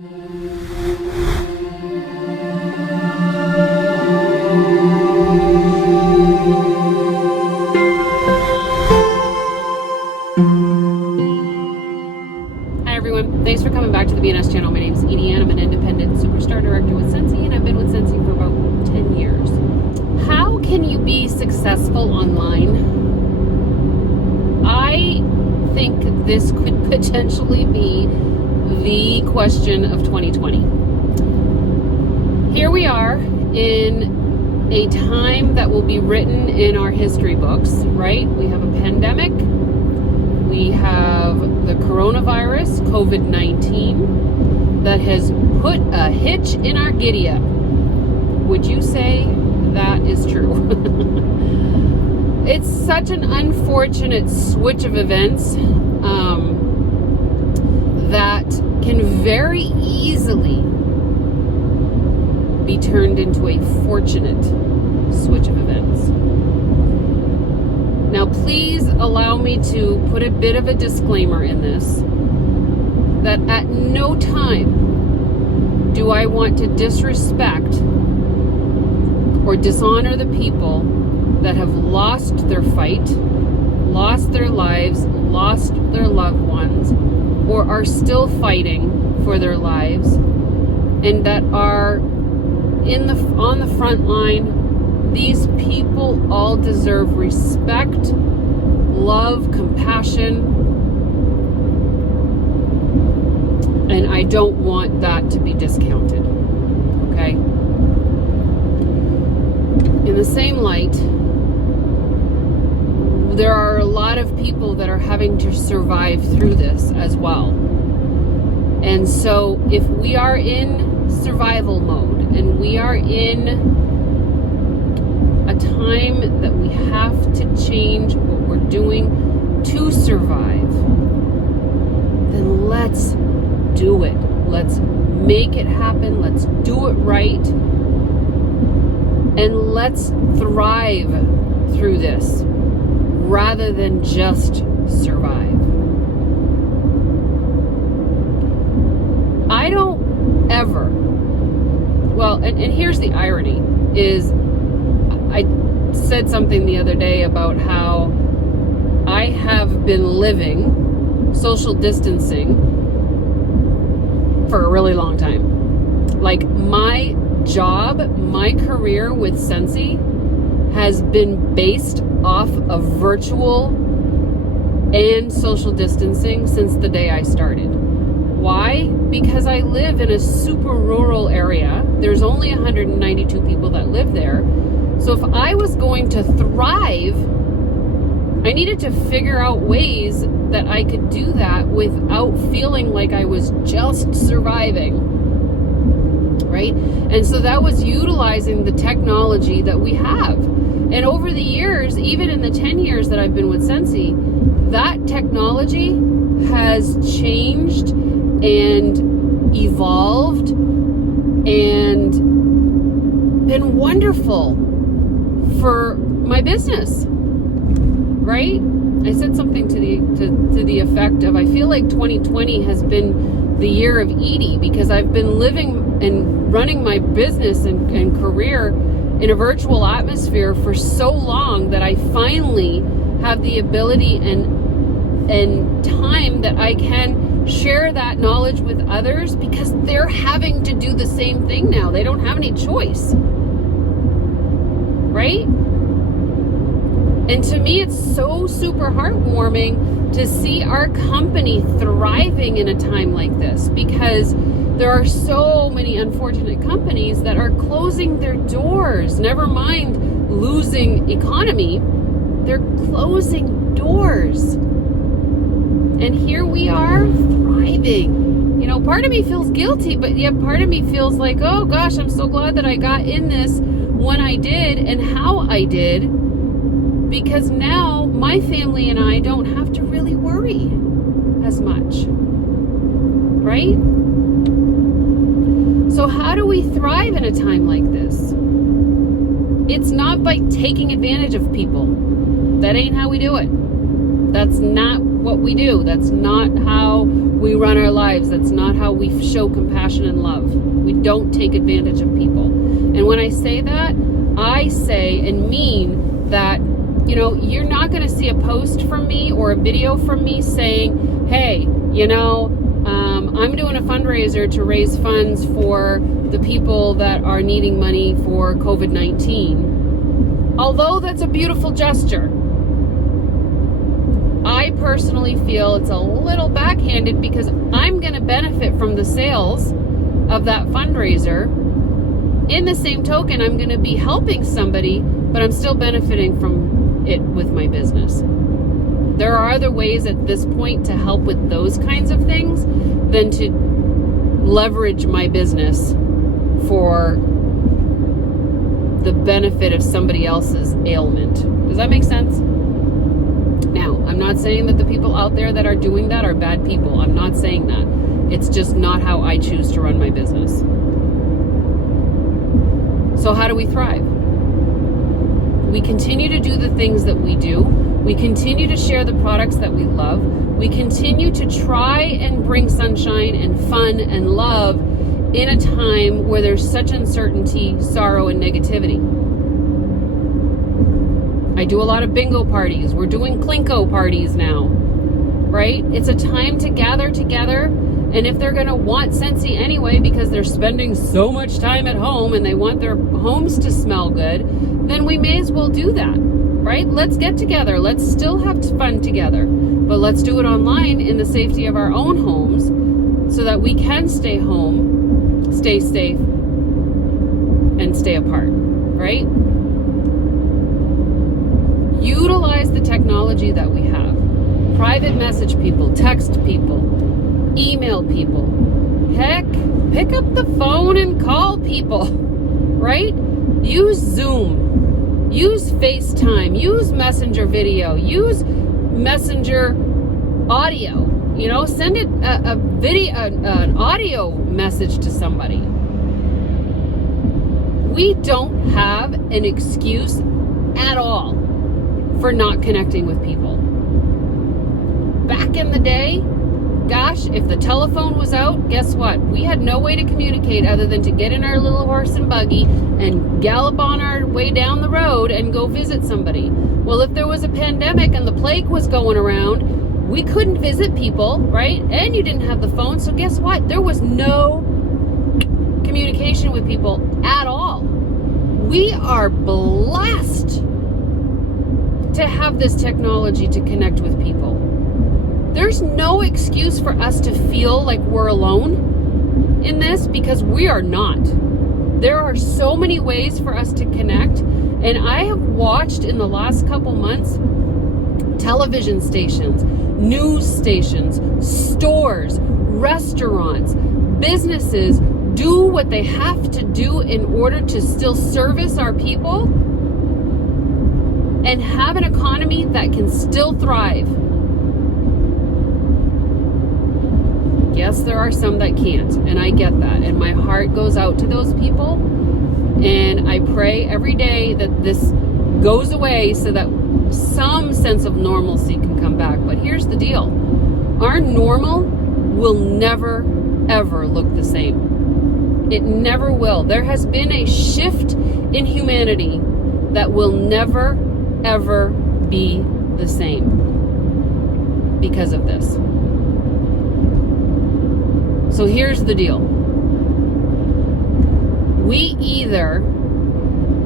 Hi everyone, thanks for coming back to the BNS channel. My name is Edie and I'm an independent superstar director with Scentsy, and I've been with Scentsy for about 10 years. How can you be successful online? I think this could potentially be the question of 2020. Here we are in a time that will be written in our history books, right? We have a pandemic. We have the coronavirus, COVID-19, that has put a hitch in our giddy-up. Would you say that is true? It's such an unfortunate switch of events that can very easily be turned into a fortunate switch of events. Now, please allow me to put a bit of a disclaimer in this, that at no time do I want to disrespect or dishonor the people that have lost their fight, lost their lives, lost their loved ones, or are still fighting for their lives, and that are on the front line. These people all deserve respect, love, compassion, and I don't want that to be discounted, okay? In the same light, there are a lot of people that are having to survive through this as well. And so if we are in survival mode and we are in a time that we have to change what we're doing to survive, then let's do it. Let's make it happen. Let's do it right. And let's thrive through this rather than just survive. I don't ever, and here's the irony, is I said something the other day about how I have been living social distancing for a really long time. Like, my job, my career with Scentsy has been based off of virtual and social distancing since the day I started. Why? Because I live in a super rural area. There's only 192 people that live there. So if I was going to thrive, I needed to figure out ways that I could do that without feeling like I was just surviving. Right? And so that was utilizing the technology that we have. And over the years, even in the 10 years that I've been with Scentsy, that technology has changed and evolved and been wonderful for my business. Right? I said something to the effect of, I feel like 2020 has been the year of Edie, because I've been living and running my business and career in a virtual atmosphere for so long that I finally have the ability and time that I can share that knowledge with others, because they're having to do the same thing now. They don't have any choice. Right? And to me, it's so super heartwarming to see our company thriving in a time like this, because there are so many unfortunate companies that are closing their doors. Never mind losing economy, they're closing doors. And here we are thriving. You know, part of me feels guilty, but yet part of me feels like, oh gosh, I'm so glad that I got in this when I did and how I did, because now my family and I don't have to really worry as much. Right? So how do we thrive in a time like this? It's not by taking advantage of people. That ain't how we do it. That's not what we do. That's not how we run our lives. That's not how we show compassion and love. We don't take advantage of people. And when I say that, I say and mean that, you know, you're not going to see a post from me or a video from me saying, hey, you know, I'm doing a fundraiser to raise funds for the people that are needing money for COVID-19. Although that's a beautiful gesture, I personally feel it's a little backhanded because I'm going to benefit from the sales of that fundraiser. In the same token, I'm going to be helping somebody, but I'm still benefiting from it with my business. There are other ways at this point to help with those kinds of things than to leverage my business for the benefit of somebody else's ailment. Does that make sense? Now, I'm not saying that the people out there that are doing that are bad people. I'm not saying that. It's just not how I choose to run my business. So how do we thrive? We continue to do the things that we do. We continue to share the products that we love. We continue to try and bring sunshine and fun and love in a time where there's such uncertainty, sorrow, and negativity. I do a lot of bingo parties. We're doing Klinko parties now, right? It's a time to gather together. And if they're going to want Scentsy anyway because they're spending so much time at home and they want their homes to smell good, then we may as well do that, right? Let's get together. Let's still have fun together. But let's do it online in the safety of our own homes so that we can stay home, stay safe, and stay apart, right? Utilize the technology that we have. Private message people, text people, email people. Heck, pick up the phone and call people, right? Use Zoom, use FaceTime, use Messenger video, use Messenger audio. You know, send it a video, an audio message to somebody. We don't have an excuse at all for not connecting with people. Back in the day, gosh, if the telephone was out, guess what? We had no way to communicate other than to get in our little horse and buggy and gallop on our way down the road and go visit somebody. Well, if there was a pandemic and the plague was going around, we couldn't visit people, right? And you didn't have the phone, so guess what? There was no communication with people at all. We are blessed to have this technology to connect with people. There's no excuse for us to feel like we're alone in this because we are not. There are so many ways for us to connect, and I have watched in the last couple months television stations, news stations, stores, restaurants, businesses do what they have to do in order to still service our people and have an economy that can still thrive. Yes, there are some that can't, and I get that, and my heart goes out to those people, and I pray every day that this goes away so that some sense of normalcy can come back. But here's the deal. Our normal will never, ever look the same. It never will. There has been a shift in humanity that will never, ever be the same because of this. So here's the deal. We either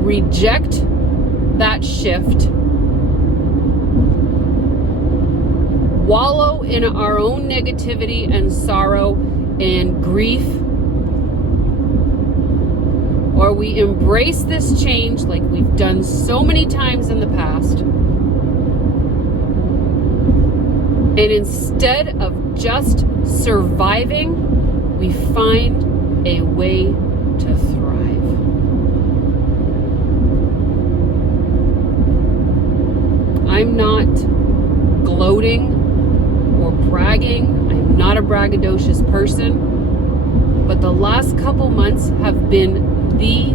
reject that shift, wallow in our own negativity and sorrow and grief, or we embrace this change like we've done so many times in the past, and instead of just surviving, we find a way to thrive. I'm not gloating or bragging. I'm not a braggadocious person. But the last couple months have been the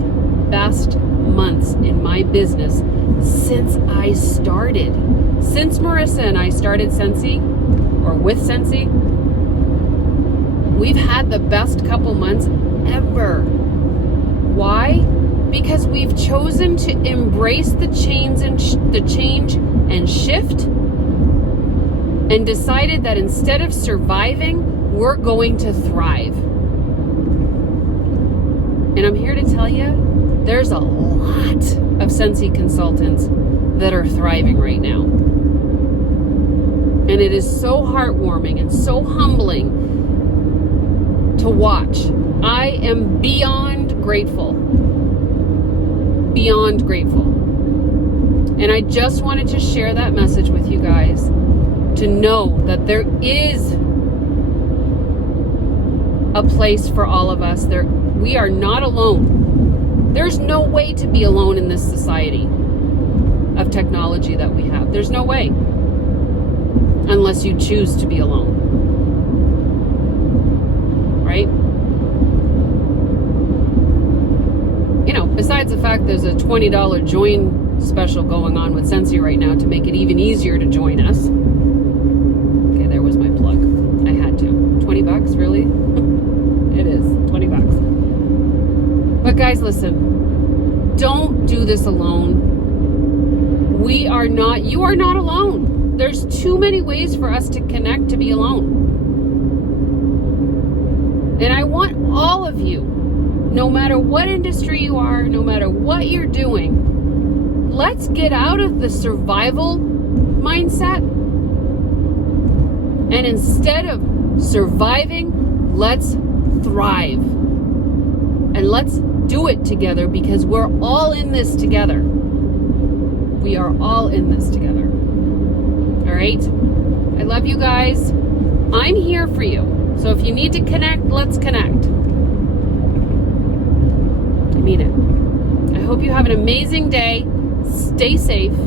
best months in my business since I started. Since Marissa and I started Scentsy, or with Scentsy, we've had the best couple months ever. Why? Because we've chosen to embrace the change and shift, and decided that instead of surviving, we're going to thrive. And I'm here to tell you, there's a lot of Scentsy consultants that are thriving right now. And it is so heartwarming and so humbling to watch. I am beyond grateful. Beyond grateful. And I just wanted to share that message with you guys, to know that there is a place for all of us. We are not alone. There's no way to be alone in this society of technology that we have. There's no way. Unless you choose to be alone. Right? You know, besides the fact there's a $20 join special going on with Scentsy right now to make it even easier to join us. Okay, there was my plug. I had to. $20, really? It is. $20. But guys, listen. Don't do this alone. You are not alone. There's too many ways for us to connect to be alone. And I want all of you, no matter what industry you are, no matter what you're doing, let's get out of the survival mindset. And instead of surviving, let's thrive. And let's do it together, because we're all in this together. We are all in this together. All right? I love you guys. I'm here for you. So if you need to connect, let's connect. I mean it. I hope you have an amazing day. Stay safe.